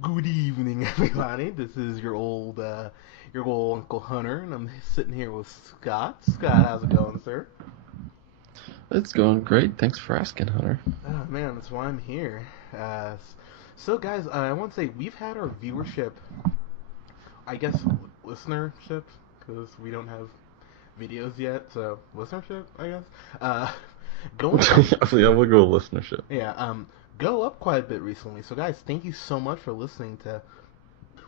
Good evening, everybody. This is your old Uncle Hunter, and I'm sitting here with Scott. Scott, how's it going, sir? It's going great. Thanks for asking, Hunter. Oh man, that's why I'm here. So, guys, I want to say we've had our viewership, I guess, listenership, because we don't have videos yet. So, listenership, I guess. Going up. Yeah, we'll go listenership. Yeah. Go up quite a bit recently. So, guys, thank you so much for listening to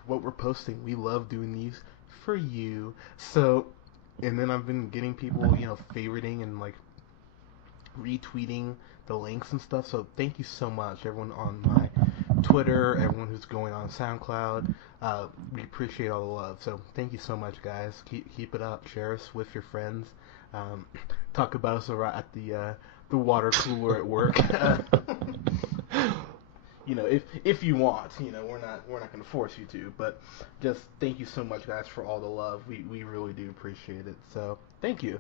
what we're posting. We love doing these for you. So, and then I've been getting people, favoriting and like retweeting the links and stuff. So thank you so much, everyone on my Twitter, everyone who's going on SoundCloud. We appreciate all the love. So thank you so much, guys. Keep it up. Share us with your friends. Um, Talk about us at the water cooler at work. If you want, we're not gonna force you to, but just thank you so much, guys, for all the love. We really do appreciate it. So thank you.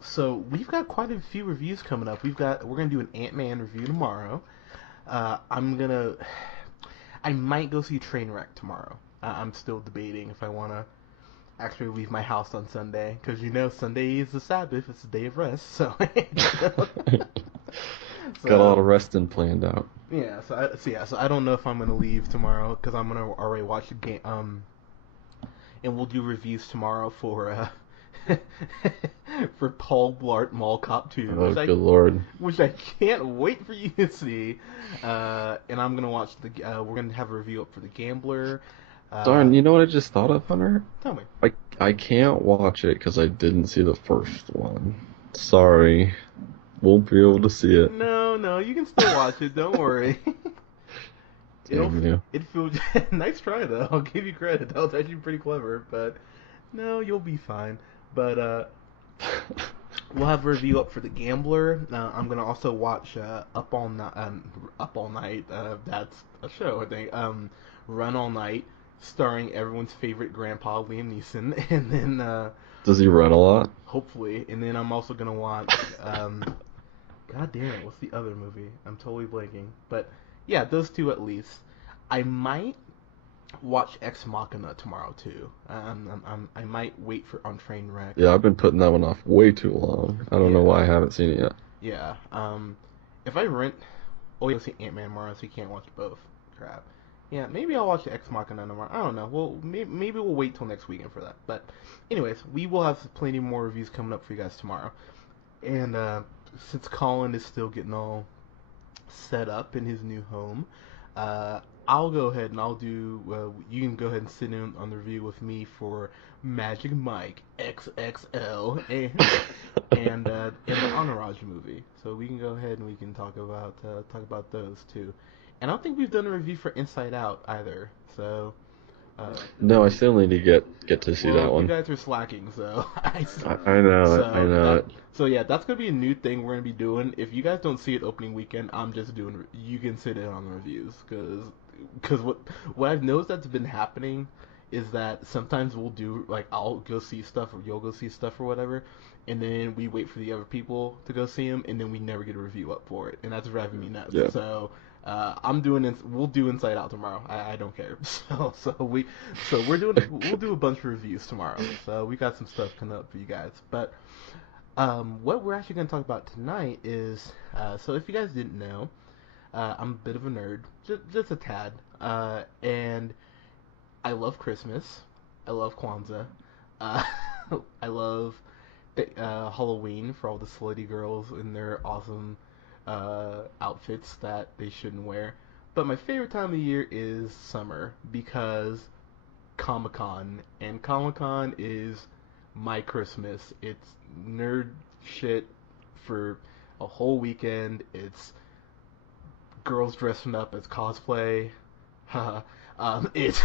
So we've got quite a few reviews coming up. We're gonna do an Ant-Man review tomorrow. Uh, I'm gonna I might go see Trainwreck tomorrow. I'm still debating if I wanna actually leave my house on Sunday because Sunday is the Sabbath. It's a day of rest. So Got a lot of so resting planned out. yeah. So I don't know if I'm gonna leave tomorrow because I'm gonna already watch the game. And we'll do reviews tomorrow for Paul Blart Mall Cop 2, Oh, good lord. which I can't wait for you to see. And I'm gonna watch we're gonna have a review up for The Gambler. Darn, Uh, you know what I just thought of, Hunter? Tell me. I can't watch it because I didn't see the first one. Sorry. Won't be able to see it. No, no, you can still watch it. Don't worry. It'll Damn you. it feels nice try though. I'll give you credit. That was actually pretty clever. But no, you'll be fine. But we'll have a review up for The Gambler. I'm gonna also watch Up All Night. That's a show, I think. Run All Night, starring everyone's favorite grandpa Liam Neeson, and then Does he run a lot? hopefully, and then I'm also gonna watch. God damn it, what's the other movie? I'm totally blanking. But yeah, those two at least. I might watch Ex Machina tomorrow too. I might wait for on Trainwreck. Yeah, I've been putting that one off way too long. I don't know Yeah. why I haven't seen it yet. Yeah. If I rent, oh, you'll see Ant Man tomorrow, so you can't watch both. Crap. Yeah, maybe I'll watch Ex Machina tomorrow. I don't know. Well, maybe we'll wait till next weekend for that. But, anyways, we will have plenty more reviews coming up for you guys tomorrow. And since Colin is still getting all set up in his new home, uh, I'll go ahead and I'll do. You can go ahead and sit in on the review with me for Magic Mike XXL and the Entourage movie. So we can go ahead and we can talk about those too. And I don't think we've done a review for Inside Out either. So uh, No, I still need to get to see well, that you one. guys are slacking, so I know it. I so know that it. so yeah, that's gonna be a new thing we're gonna be doing. If you guys don't see it opening weekend, I'm just doing. You can sit in on the reviews because what I've noticed that's been happening is that sometimes we'll do like I'll go see stuff or you'll go see stuff or whatever, and then we wait for the other people to go see them, and then we never get a review up for it, and that's driving me nuts. Yeah. So. I'm doing it. We'll do Inside Out tomorrow. I don't care. We'll do a bunch of reviews tomorrow. So we got some stuff coming up for you guys. But what we're actually going to talk about tonight is so if you guys didn't know, I'm a bit of a nerd, just a tad, and I love Christmas. I love Kwanzaa. Uh, I love Halloween for all the slutty girls in their awesome outfits that they shouldn't wear. But my favorite time of the year is summer because Comic Con, and Comic Con is my Christmas. It's nerd shit for a whole weekend. It's girls dressing up as cosplay. It's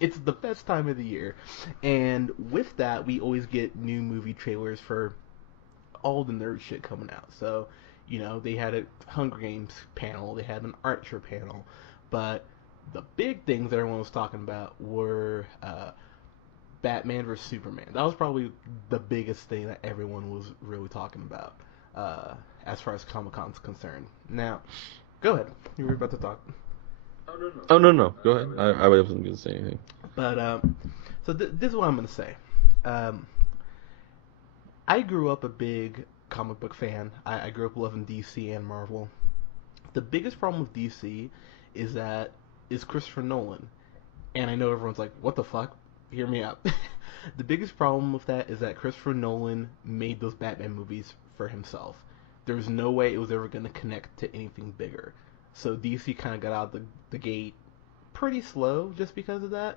it's the best time of the year, and with that, we always get new movie trailers for all the nerd shit coming out. So, they had a Hunger Games panel, they had an Archer panel, but the big things that everyone was talking about were Batman vs Superman. That was probably the biggest thing that everyone was really talking about as far as Comic Con's concerned. Now, Go ahead. You were about to talk. Oh no, no, go ahead. I wasn't going to say anything. But so this is what I'm gonna say. Um, I grew up a big comic book fan. I grew up loving DC and Marvel. The biggest problem with DC is that is Christopher Nolan, and I know everyone's like, "What the fuck?" Hear me out. The biggest problem with that is that Christopher Nolan made those Batman movies for himself. There's no way it was ever going to connect to anything bigger. So DC kind of got out the gate pretty slow just because of that.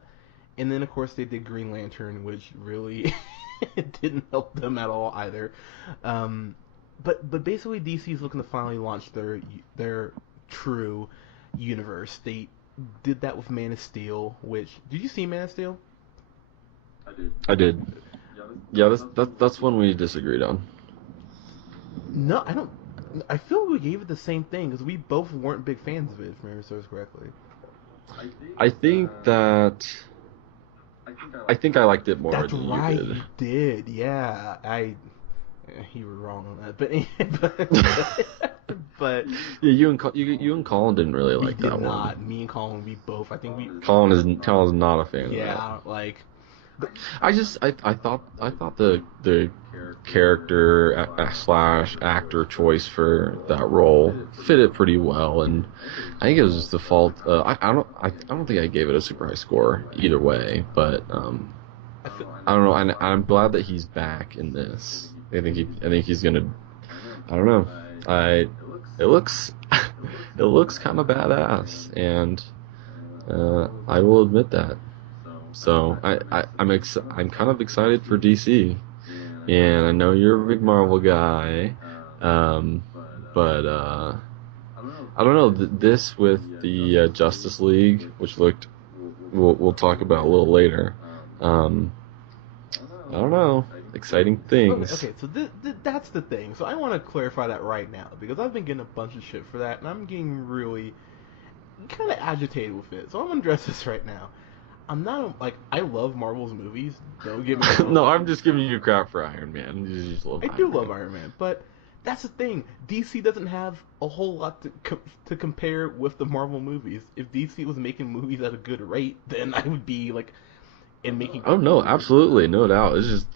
And then of course they did Green Lantern, which really didn't help them at all either. Um, but basically DC is looking to finally launch their true universe. They did that with Man of Steel, which did you see Man of Steel? I did. Yeah, that's one we disagreed on. No, I don't. I feel we gave it the same thing because we both weren't big fans of it, if memory serves correctly. I think that I think I liked it more That's than right, you did. you did. Yeah, you were wrong on that, but Yeah, you and Colin didn't really we like did that not. one. Me and Colin, we both. I think we. Colin's not a fan of that. Yeah, like I thought the character slash actor choice for that role fit it pretty well, and I think it was just the fault. I don't think I gave it a super high score either way, but I feel, I don't know. And I'm glad that he's back in this. I think he's gonna. I don't know. It looks it looks kind of badass, and I will admit that. So I'm kind of excited for DC, and I know you're a big Marvel guy, but I don't know this with the Justice League, which we'll talk about a little later. I don't know, exciting things. okay, so that's the thing. So I want to clarify that right now because I've been getting a bunch of shit for that, and I'm getting really kind of agitated with it. So I'm gonna address this right now. I'm not like I love Marvel's movies. Don't get me wrong. No, I'm just giving you crap for Iron Man. You just love I Iron do Man. love Iron Man, but that's the thing. DC doesn't have a whole lot to compare with the Marvel movies. If DC was making movies at a good rate, then I would be like, and making. Oh no, absolutely, no doubt. It's just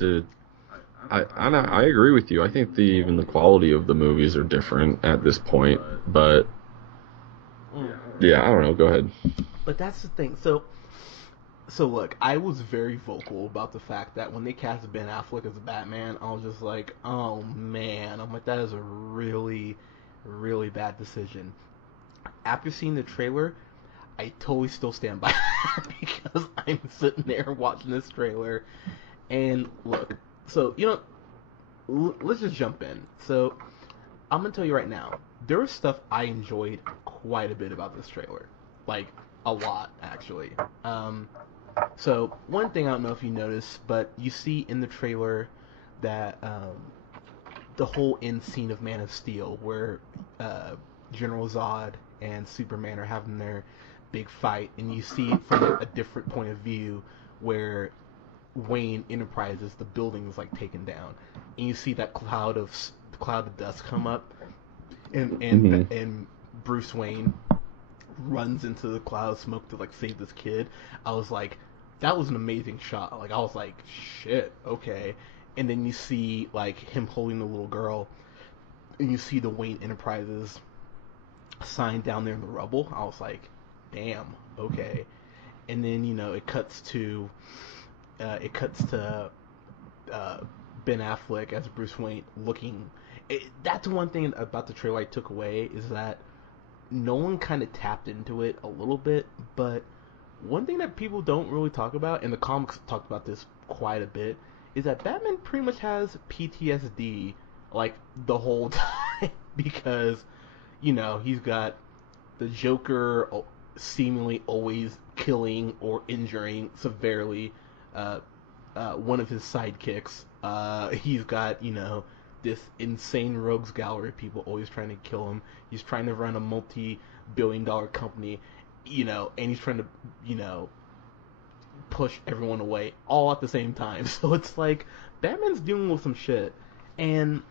I agree with you. I think even the quality of the movies are different at this point, but yeah, I don't know. Go ahead. But that's the thing. So look, I was very vocal about the fact that when they cast Ben Affleck as Batman, I was just like, oh man, I'm like that is a really, really bad decision. After seeing the trailer, I totally still stand by that because I'm sitting there watching this trailer, and look, so let's just jump in. So I'm gonna tell you right now, there was stuff I enjoyed quite a bit about this trailer, like a lot actually. So one thing I don't know if you noticed, but you see in the trailer that the whole end scene of Man of Steel, where General Zod and Superman are having their big fight, and you see it from a different point of view, where Wayne Enterprises, the building is like taken down, and you see that cloud of dust come up, and Bruce Wayne runs into the cloud of smoke to like save this kid. I was like, that was an amazing shot. Like I was like, shit, okay. And then you see like him holding the little girl, and you see the Wayne Enterprises sign down there in the rubble. I was like, damn, okay. And then it cuts to Ben Affleck as Bruce Wayne looking. That's one thing about the trailer I took away is that Nolan kind of tapped into it a little bit, but one thing that people don't really talk about, and the comics talked about this quite a bit, is that Batman pretty much has PTSD like the whole time because he's got the Joker seemingly always killing or injuring severely one of his sidekicks. He's got this insane rogues gallery of people always trying to kill him. He's trying to run a multi-billion-dollar company, and he's trying to, push everyone away all at the same time. So it's like Batman's dealing with some shit, and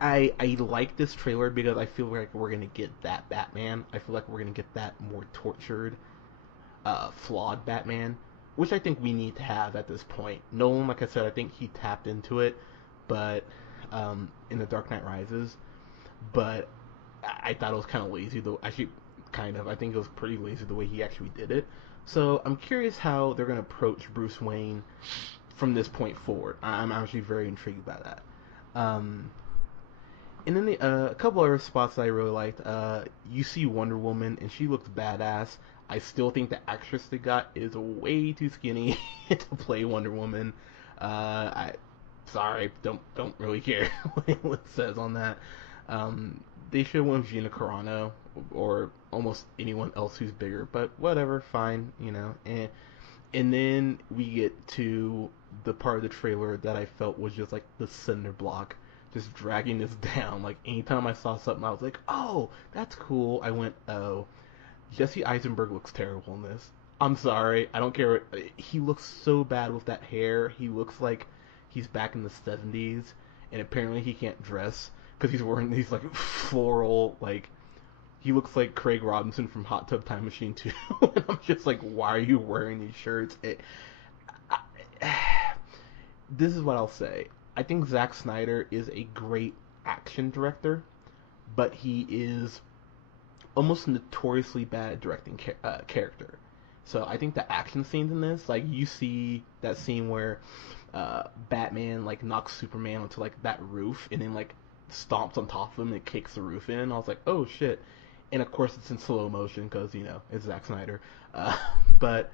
I like this trailer because I feel like we're gonna get that Batman. I feel like we're gonna get that more tortured, flawed Batman, which I think we need to have at this point. Nolan, like I said, I think he tapped into it, but in The Dark Knight Rises, but I thought it was kind of lazy though. Actually, kind of. I think it was pretty lazy the way he actually did it. So I'm curious how they're gonna approach Bruce Wayne from this point forward. I'm actually very intrigued by that. Um, and then a couple other spots that I really liked. You see Wonder Woman, and she looks badass. I still think the actress they got is way too skinny to play Wonder Woman. I sorry, don't really care what it says on that. They should have went with Gina Carano or almost anyone else who's bigger, but whatever, fine, you know. And then we get to the part of the trailer that I felt was just like the cinder block, just dragging this down. Like anytime I saw something, I was like, "Oh, that's cool." I went, "Oh, Jesse Eisenberg looks terrible in this." I'm sorry, I don't care. He looks so bad with that hair. He looks like he's back in the '70s, and apparently he can't dress because he's wearing these like floral like. He looks like Craig Robinson from Hot Tub Time Machine 2. And I'm just like, why are you wearing these shirts? I, this is what I'll say. I think Zack Snyder is a great action director, but he is almost notoriously bad at directing character. So I think the action scenes in this, like you see that scene where Batman like knocks Superman onto like that roof and then like stomps on top of him and kicks the roof in. I was like, oh shit. And of course it's in slow motion because you know it's Zack Snyder. Uh, but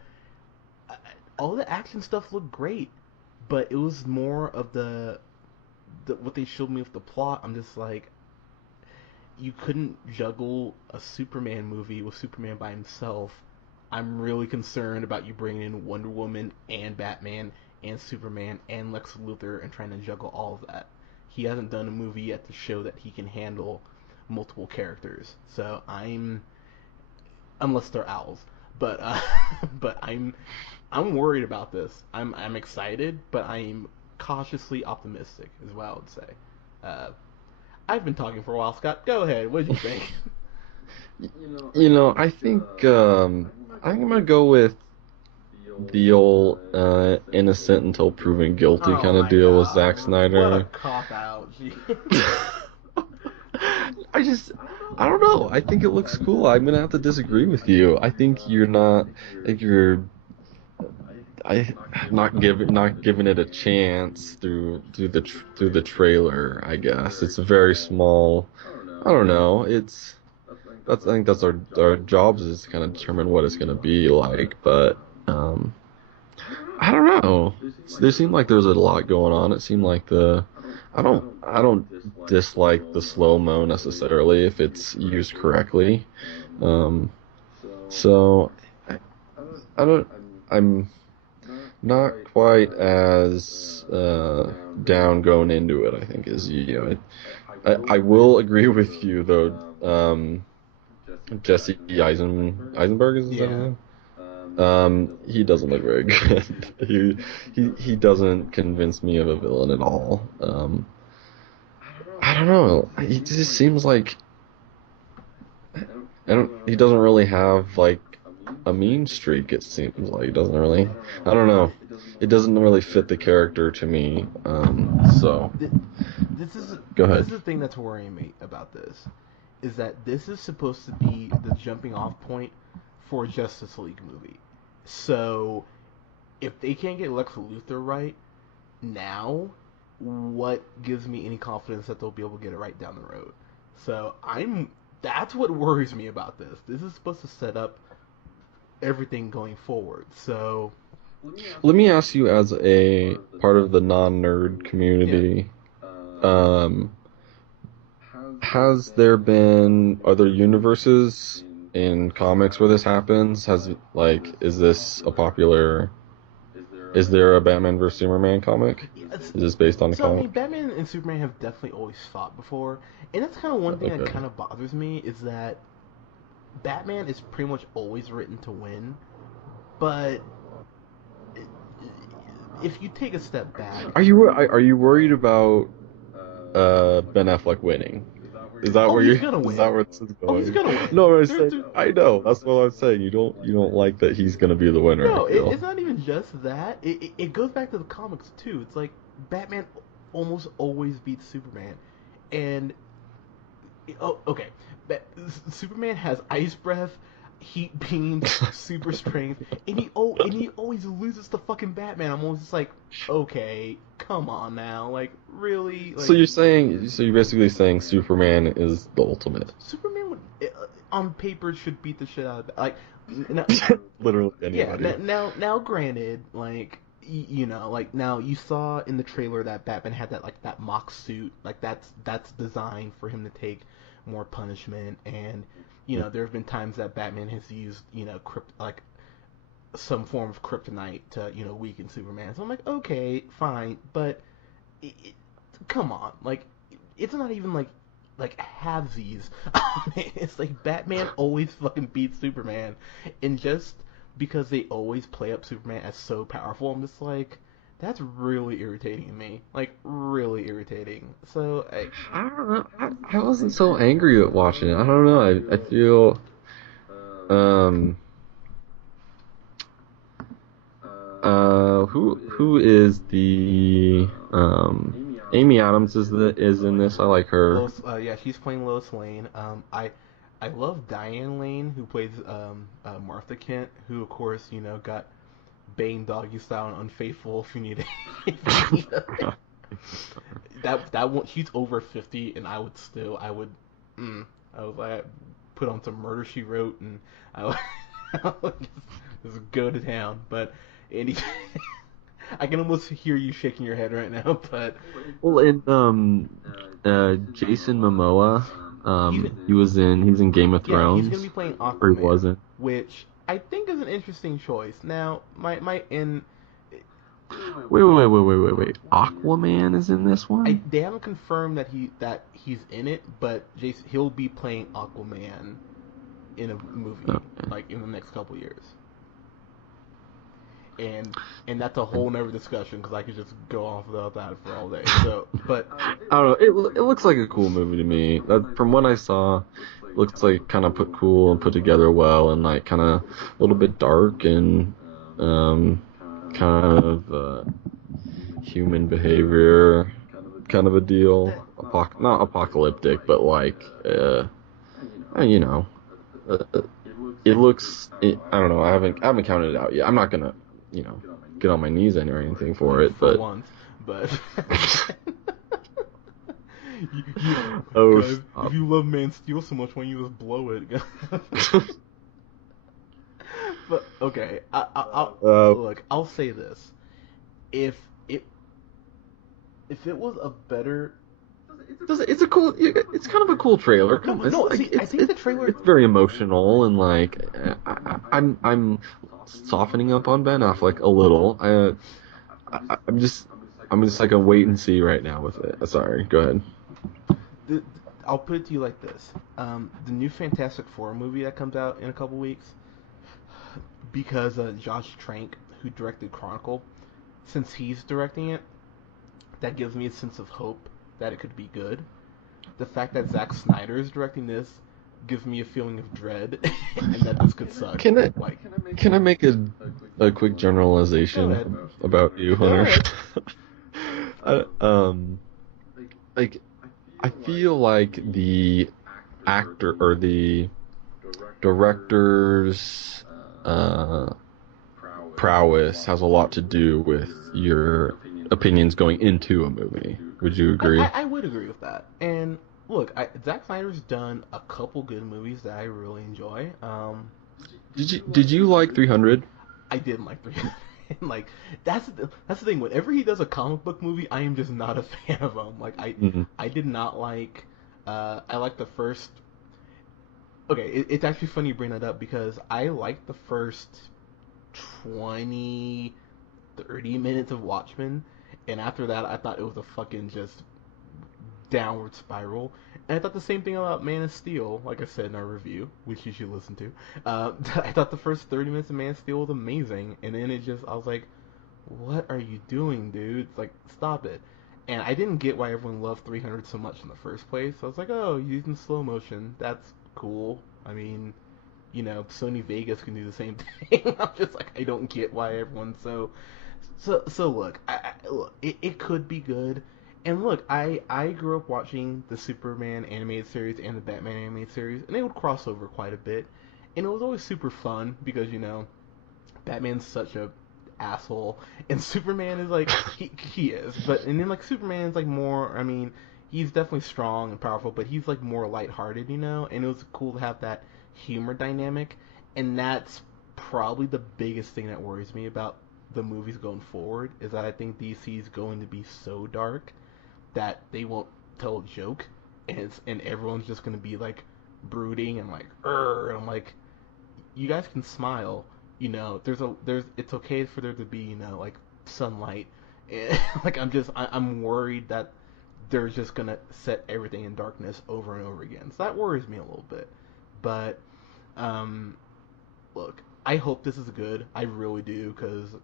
uh, all the action stuff looked great, but it was more of the what they showed me with the plot. I'm just like, you couldn't juggle a Superman movie with Superman by himself. I'm really concerned about you bringing in Wonder Woman and Batman and Superman and Lex Luthor and trying to juggle all of that. He hasn't done a movie yet to show that he can handle multiple characters. So I'm, unless they're owls, but but I'm worried about this. I'm excited, but I'm cautiously optimistic, is what I would say. Uh, I've been talking for a while, Scott. Go ahead. What did you think? I think I'm gonna go with the old innocent until proven guilty Oh kind of my deal with god. Zack What a Snyder. cop out. I just, I don't know. I think it looks cool. I'm gonna have to disagree with you. I think you're not, I think you're, I not giving it a chance through the trailer. I guess it's very small. I don't know. I think that's our jobs is to kind of determine what it's gonna be like. But um, I don't know. There seemed like there was a lot going on. It seemed like I don't dislike the slow mo necessarily if it's used correctly. Um, so I don't. I'm not quite as down going into it. I think as you. I will agree with you though. Jesse Eisenberg is that his Yeah. name? He doesn't look very good. He doesn't convince me of a villain at all. I don't know. He just seems like he doesn't really have like a mean streak. It seems like he doesn't really. I don't know. It doesn't really fit the character to me. So This is go this is ahead. the thing that's worrying me about this, is that this is supposed to be the jumping off point for a Justice League movie. So if they can't get Lex Luthor right now, what gives me any confidence that they'll be able to get it right down the road? So I'm that's what worries me about this. This is supposed to set up everything going forward. So Let me ask you, as a part of the non-nerd yeah, community, um, has there been other universes in comics where this happens? Is this a popular? Is there a Batman vs Superman comic? it's, Is this based on the so I comic? mean, Batman and Superman have definitely always fought before, and that's kind of one thing that Okay. kind of bothers me is that Batman is pretty much always written to win, but if you take a step back, Are you worried about Ben Affleck winning. Is that Oh, where he's you? gonna Is that win. where this is Oh, he's going? gonna win. No, There's, there, I know. That's what I'm saying. You don't like that he's gonna be the winner. I no, feel. it's not even just that. It goes back to the comics too. It's like Batman almost always beats Superman, and oh, okay. Superman has ice breath, heat beams, super strength, and he always loses to fucking Batman. I'm always just like, okay, come on now, like really, So like you're basically saying Superman is the ultimate. Superman would on paper should beat the shit out of like now, Literally yeah. anybody. Now, granted, like you know, like now you saw in the trailer that Batman had that like that mock suit, like that's designed for him to take more punishment, and you know there have been times that Batman has used like some form of kryptonite to weaken Superman. So I'm like, okay, fine, but it, come on, like it's not even like halvesies. It's like Batman always fucking beats Superman, and just because they always play up Superman as so powerful, I'm just like, that's really irritating to me. Like really irritating. So I don't know. I wasn't so angry at watching it. I don't know. I feel um who is the Amy Adams is in this. I like her. Lois, yeah, she's playing Lois Lane. I love Diane Lane, who plays Martha Kent, who of course got Bane doggy style and Unfaithful. If you need it, that one, she's over 50, and I would, I was like put on some Murder She Wrote, and I would just go to town. But any, I can almost hear you shaking your head right now, but Well, in Jason Momoa, he's he's in Game of yeah, he's gonna Thrones, be playing or he Aquaman, wasn't. which I think is an interesting choice. Now, my in Wait. Aquaman is in this one? they haven't confirmed that he's in it, but he'll be playing Aquaman in a movie Okay. like in the next couple years. And that's a whole nother discussion because I could just go off about that for all day. So, but I don't know. It looks like a cool movie to me. That, from what I saw, it looks like kind of put cool and put together well, and like kind of a little bit dark and kind of human behavior kind of a deal. Not apocalyptic, but like you know, it looks. I don't know. I haven't counted it out yet. I'm not gonna get on my knees or anything for it, for but. once, but Oh, guys, stop. if you love Man Steel so much, why don't you just blow it? But okay, look. I'll say this: if it was a better, It's a cool. It's kind of a cool trailer. no, It's no. like See, I think the trailer. it's very emotional and like I'm softening up on Ben Affleck a little. I'm just like a wait and see right now with it. Sorry, go ahead. The, I'll put it to you like this: the new Fantastic Four movie that comes out in a couple weeks, because Josh Trank, who directed Chronicle, since he's directing it, that gives me a sense of hope that it could be good. The fact that Zack Snyder is directing this gives me a feeling of dread and that this could suck. Can I Like, can I make a quick go generalization ahead. about you, Go Hunter? ahead. Like I feel like the actor or the director's prowess has a lot to do with your opinions going into a movie. Would you agree? I would agree with that. And look, Zack Snyder's done a couple good movies that I really enjoy. Did you like 300? I didn't like 300. Like that's the thing. Whenever he does a comic book movie, I am just not a fan of him. Like Mhm. I did not like. I like the first. Okay, it's actually funny you bring that up because I liked the first 20, 30 minutes of Watchmen, and after that I thought it was a fucking just downward spiral. And I thought the same thing about Man of Steel, like I said in our review, which you should listen to. I thought the first 30 minutes of Man of Steel was amazing, and then I was like, what are you doing, dude? It's like, stop it. And I didn't get why everyone loved 300 so much in the first place. I was like, oh, using slow motion, that's cool. I mean, Sony Vegas can do the same thing. I'm just like, I don't get why everyone's so look, look, it could be good. And look, I grew up watching the Superman animated series and the Batman animated series, and they would cross over quite a bit. And it was always super fun because, Batman's such a asshole, and Superman is like he is, but and then like Superman's like more. I mean, he's definitely strong and powerful, but he's like more lighthearted, and it was cool to have that humor dynamic, and that's probably the biggest thing that worries me about the movies going forward is that I think DC is going to be so dark that they won't tell a joke, and everyone's just going to be like brooding and like, and I'm like, you guys can smile. There's it's okay for there to be, like sunlight. Like I'm worried that they're just gonna set everything in darkness over and over again. So that worries me a little bit. But look, I hope this is good. I really do, because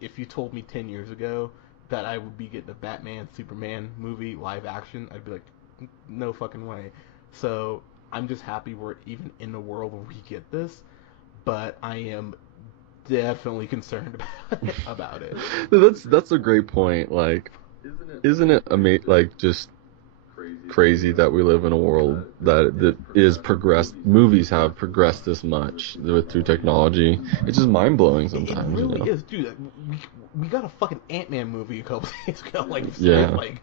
if you told me 10 years ago that I would be getting a Batman Superman movie live action, I'd be like, no fucking way. So I'm just happy we're even in a world where we get this, but I am definitely concerned about it. That's a great point. Like, isn't it like just crazy that we live in a world that is progressed? Movies have progressed this much through technology. It's just mind blowing sometimes. It really is, dude. We got a fucking Ant-Man movie a couple days ago. Like, yeah. Like,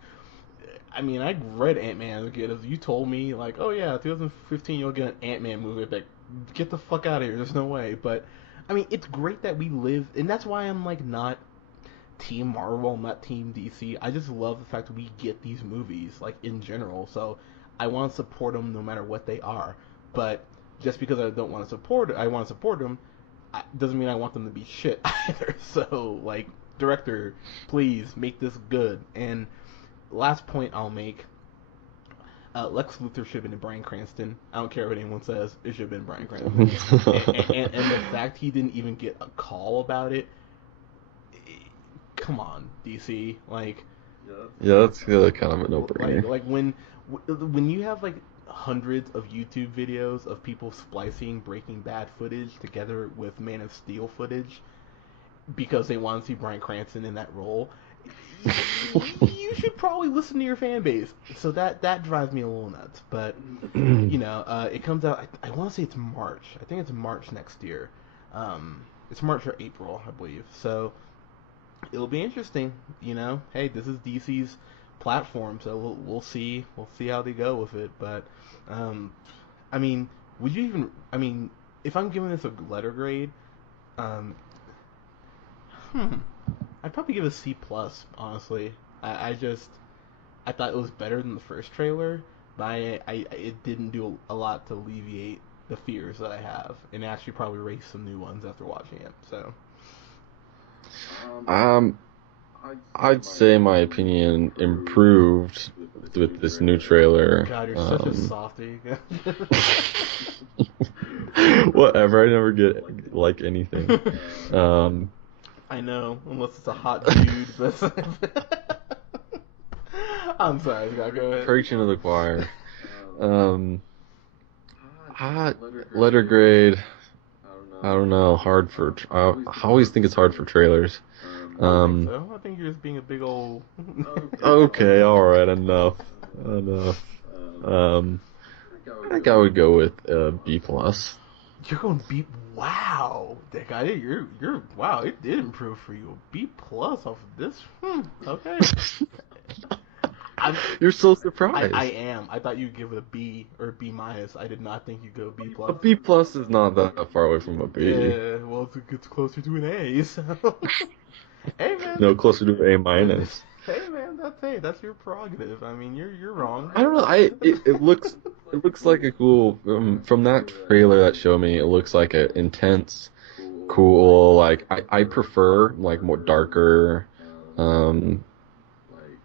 I mean, I read Ant-Man as a kid. As you told me, like, oh yeah, 2015 you'll get an Ant-Man movie. Like, get the fuck out of here. There's no way. But I mean, it's great that we live, and that's why I'm like not Team Marvel, I'm not Team DC. I just love the fact that we get these movies, like in general. So I want to support them no matter what they are. But just because I want to support them, doesn't mean I want them to be shit either. So like, director, please make this good. And last point I'll make. Lex Luthor should have been Bryan Cranston. I don't care what anyone says. It should have been Bryan Cranston. and the fact he didn't even get a call about it. Come on, DC. Like, yeah, that's kind of a no-brainer. Like when you have like hundreds of YouTube videos of people splicing Breaking Bad footage together with Man of Steel footage because they want to see Bryan Cranston in that role. You should probably listen to your fan base. So that drives me a little nuts. But it comes out. I want to say it's March. I think it's March next year. It's March or April, I believe. So it'll be interesting. Hey, this is DC's platform, so we'll see. We'll see how they go with it. But I mean, would you even? I mean, if I'm giving this a letter grade, I'd probably give it a C+, honestly. I thought it was better than the first trailer, but it didn't do a lot to alleviate the fears that I have, and actually probably raise some new ones after watching it. So, I'd say my opinion improved with this new trailer. God, you're such a softie. Whatever, I never get like anything. I know, unless it's a hot dude. But I'm sorry, Scott, go ahead. Preaching to the choir. Letter grade. I don't know. Hard for. I always think it's hard for trailers. I think you're just being a big old. Okay, all right, enough. I think I would go with B+. You're going B. Wow, that guy, you're wow. It did improve for you. B+ off of this. Okay. You're so surprised. I am. I thought you'd give it a B or B-. I did not think you'd go B+. A B+ is not that far away from a B. Yeah, well, it gets closer to an A. So. Hey man. No, closer to A-. Hey man, that's your prerogative. I mean, you're wrong. I don't know. It looks like a cool from that trailer that showed me. It looks like an intense, cool. Like I prefer like more darker,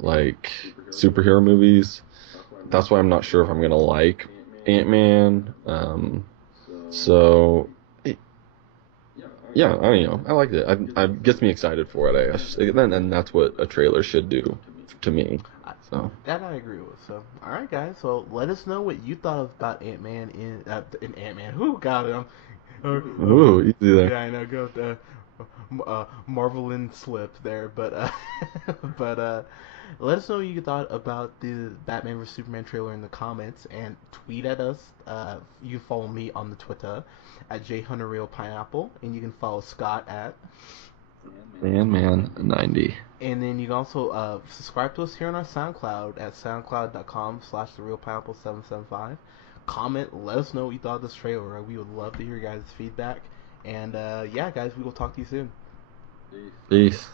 like superhero movies. That's why I'm not sure if I'm gonna like Ant-Man. So. Yeah, I liked it. It gets me excited for it, I guess. And that's what a trailer should do to me. So That I agree with. So, all right, guys. So let us know what you thought about Ant-Man in Ant-Man. Who got him? ooh, easy there. Yeah, I know. Go Marvel and slip there, but but let us know what you thought about the Batman vs Superman trailer in the comments and tweet at us. You can follow me on the Twitter at jhunterrealpineapple, and you can follow Scott at Man90. And then you can also subscribe to us here on our SoundCloud at soundcloud.com/therealpineapple775. Comment, let us know what you thought of this trailer. We would love to hear your guys' feedback. And yeah, guys, we will talk to you soon. Peace.